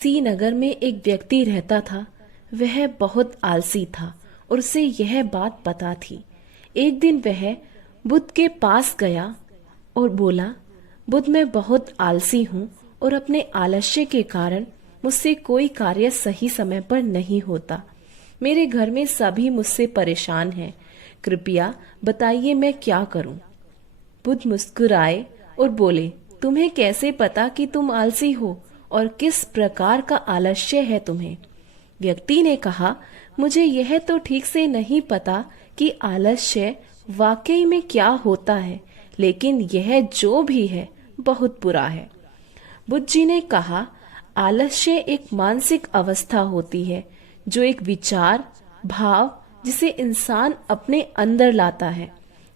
सी नगर में एक व्यक्ति रहता था। वह बहुत आलसी था और उसे यह बात पता थी। एक दिन वह बुद्ध के पास गया और बोला, बुद्ध, मैं बहुत आलसी हूँ और अपने आलस्य के कारण मुझसे कोई कार्य सही समय पर नहीं होता। मेरे घर में सभी मुझसे परेशान हैं। कृपया बताइए मैं क्या करूं? बुद्ध मुस्कुराए और बोले, तुम्हें कैसे पता कि तुम आलसी हो और किस प्रकार का आलस्य है तुम्हें? व्यक्ति ने कहा, मुझे यह तो ठीक से नहीं पता कि आलस्य वाकई में क्या होता है, लेकिन यह जो भी है बहुत बुरा है। बुद्ध जी ने कहा, आलस्य एक मानसिक अवस्था होती है जो एक विचार, भाव जिसे इंसान अपने अंदर लाता है।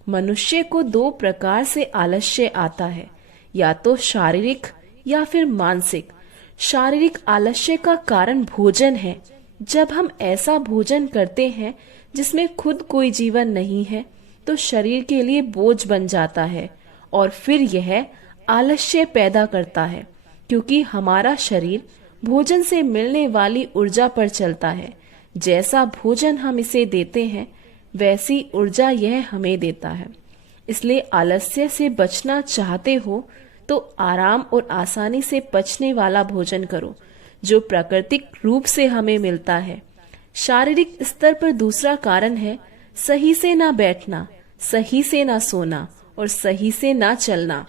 मनुष्य को दो प्रकार से आलस्य आता है, या तो शारीरिक या फिर मानसिक। शारीरिक आलस्य का कारण भोजन है। जब हम ऐसा भोजन करते हैं जिसमें खुद कोई जीवन नहीं है, तो शरीर के लिए बोझ बन जाता है और फिर यह आलस्य पैदा करता है, क्योंकि हमारा शरीर भोजन से मिलने वाली ऊर्जा पर चलता है। जैसा भोजन हम इसे देते हैं, वैसी ऊर्जा यह हमें देता है। इसलिए आलस्य से बचना चाहते हो तो आराम और आसानी से पचने वाला भोजन करो, जो प्राकृतिक रूप से हमें मिलता है। शारीरिक स्तर पर दूसरा कारण है सही से ना बैठना, सही से ना सोना और सही से ना चलना।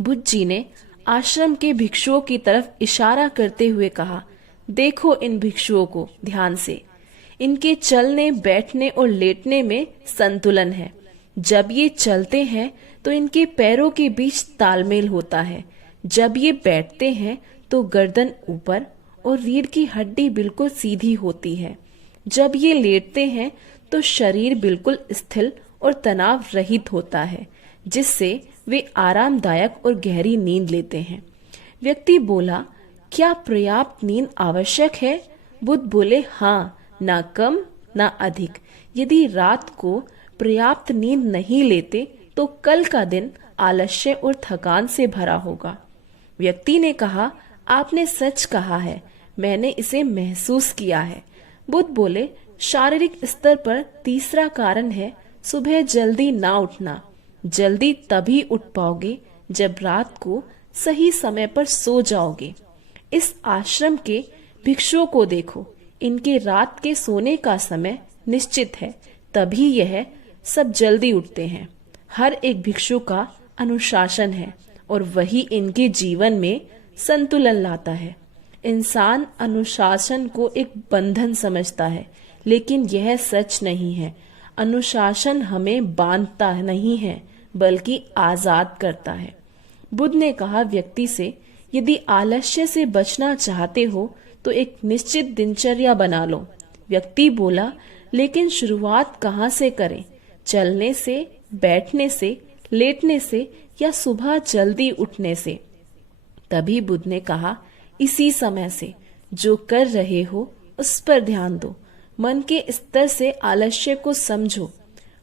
बुद्ध जी ने आश्रम के भिक्षुओं की तरफ इशारा करते हुए कहा, देखो इन भिक्षुओं को ध्यान से। इनके चलने, बैठने और लेटने में संतुलन है। जब ये चलते हैं तो इनके पैरों के बीच तालमेल होता है। जब ये बैठते हैं तो गर्दन ऊपर और रीढ़ की हड्डी बिल्कुल सीधी होती है। जब ये लेटते हैं तो शरीर बिल्कुल स्थिर और तनाव रहित होता है, जिससे वे आरामदायक और गहरी नींद लेते हैं। व्यक्ति बोला, क्या पर्याप्त नींद आवश्यक है? बुद्ध बोले, हाँ, ना कम ना अधिक। यदि रात को पर्याप्त नींद नहीं लेते तो कल का दिन आलस्य और थकान से भरा होगा। व्यक्ति ने कहा, आपने सच कहा है, मैंने इसे महसूस किया है। बुद्ध बोले, शारीरिक स्तर पर तीसरा कारण है सुबह जल्दी ना उठना। जल्दी तभी उठ पाओगे जब रात को सही समय पर सो जाओगे। इस आश्रम के भिक्षुओं को देखो, इनके रात के सोने का समय निश्चित है, तभी यह सब जल्दी उठते हैं। हर एक भिक्षु का अनुशासन है और वही इनके जीवन में संतुलन लाता है। इंसान अनुशासन को एक बंधन समझता है, लेकिन यह सच नहीं है। अनुशासन हमें बांधता नहीं है, बल्कि आजाद करता है। बुद्ध ने कहा व्यक्ति से, यदि आलस्य से बचना चाहते हो तो एक निश्चित दिनचर्या बना लो। व्यक्ति बोला, लेकिन शुरुआत कहाँ से करें? चलने से, बैठने से, लेटने से या सुबह जल्दी उठने से? तभी बुद्ध ने कहा, इसी समय से। जो कर रहे हो उस पर ध्यान दो। मन के स्तर से आलस्य को समझो।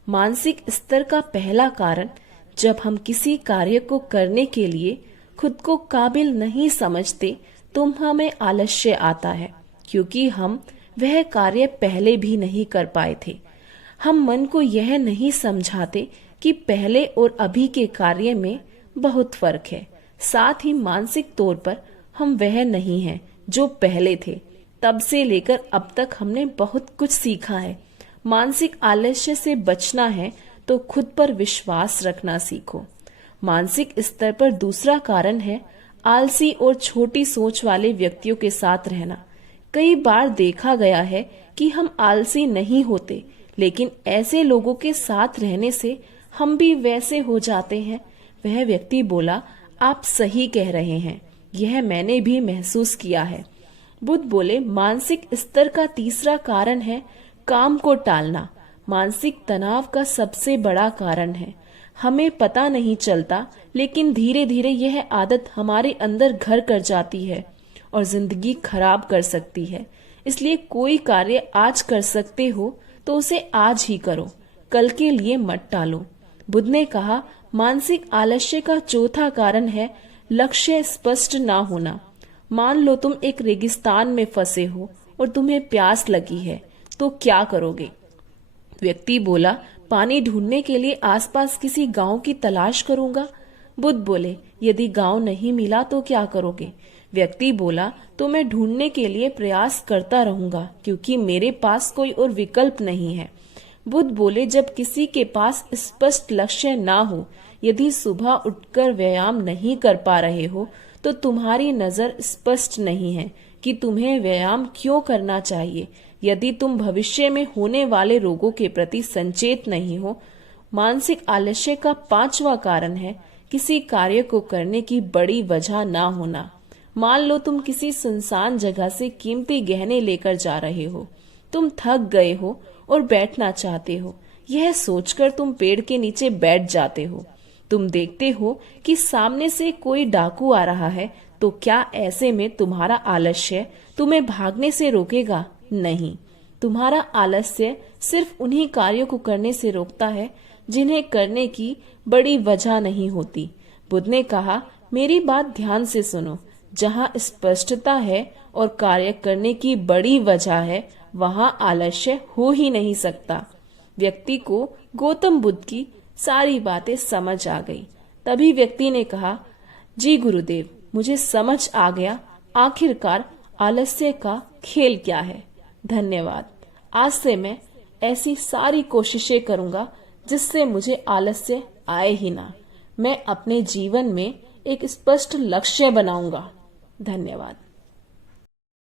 मानसिक स्तर का पहला कारण, जब हम किसी कार्य को करने के लिए खुद को काबिल नहीं समझते तो हमें आलस्य आता है, क्योंकि हम वह कार्य पहले भी नहीं कर पाए थे। हम मन को यह नहीं समझाते कि पहले और अभी के कार्य में बहुत फर्क है। साथ ही मानसिक तौर पर हम वह नहीं हैं जो पहले थे। तब से लेकर अब तक हमने बहुत कुछ सीखा है। मानसिक आलस्य से बचना है तो खुद पर विश्वास रखना सीखो। मानसिक स्तर पर दूसरा कारण है आलसी और छोटी सोच वाले व्यक्तियों के साथ रहना। कई बार देखा गया है कि हम आलसी नहीं होते, लेकिन ऐसे लोगों के साथ रहने से हम भी वैसे हो जाते हैं। वह व्यक्ति बोला, आप सही कह रहे हैं, यह मैंने भी महसूस किया है। बुद्ध बोले, मानसिक स्तर का तीसरा कारण है काम को टालना। मानसिक तनाव का सबसे बड़ा कारण है। हमें पता नहीं चलता, लेकिन धीरे धीरे यह आदत हमारे अंदर घर कर जाती है और जिंदगी खराब कर सकती है। इसलिए कोई कार्य आज कर सकते हो तो उसे आज ही करो, कल के लिए मत टालो। बुद्ध ने कहा, मानसिक आलस्य का चौथा कारण है लक्ष्य स्पष्ट ना होना। मान लो तुम एक रेगिस्तान में फंसे हो और तुम्हें प्यास लगी है, तो क्या करोगे? व्यक्ति बोला, पानी ढूंढने के लिए आसपास किसी गांव की तलाश करूंगा। बुद्ध बोले, यदि गांव नहीं मिला तो क्या करोगे? व्यक्ति बोला, तो मैं ढूंढने के लिए प्रयास करता रहूंगा, क्योंकि मेरे पास कोई और विकल्प नहीं है। बुद्ध बोले, जब किसी के पास स्पष्ट लक्ष्य ना हो, यदि सुबह उठकर व्यायाम नहीं कर पा रहे हो, तो तुम्हारी नजर स्पष्ट नहीं है कि तुम्हें व्यायाम क्यों करना चाहिए। यदि तुम भविष्य में होने वाले रोगों के प्रति संचेत नहीं हो। मानसिक आलस्य का 5वां कारण है किसी कार्य को करने की बड़ी वजह ना होना। मान लो तुम किसी सुनसान जगह से कीमती गहने लेकर जा रहे हो। तुम थक गए हो और बैठना चाहते हो। यह सोचकर तुम पेड़ के नीचे बैठ जाते हो। तुम देखते हो कि सामने से कोई डाकू आ रहा है, तो क्या ऐसे में तुम्हारा आलस्य तुम्हें भागने से रोकेगा? नहीं। तुम्हारा आलस्य सिर्फ उन्हीं कार्यों को करने से रोकता है जिन्हें करने की बड़ी वजह नहीं होती। बुद्ध ने कहा, मेरी बात ध्यान से सुनो। जहाँ स्पष्टता है और कार्य करने की बड़ी वजह है, वहाँ आलस्य हो ही नहीं सकता। व्यक्ति को गौतम बुद्ध की सारी बातें समझ आ गई। तभी व्यक्ति ने कहा, जी गुरुदेव, मुझे समझ आ गया आखिरकार आलस्य का खेल क्या है। धन्यवाद। आज से मैं ऐसी सारी कोशिशें करूंगा जिससे मुझे आलस्य आए ही ना। मैं अपने जीवन में एक स्पष्ट लक्ष्य बनाऊंगा। धन्यवाद।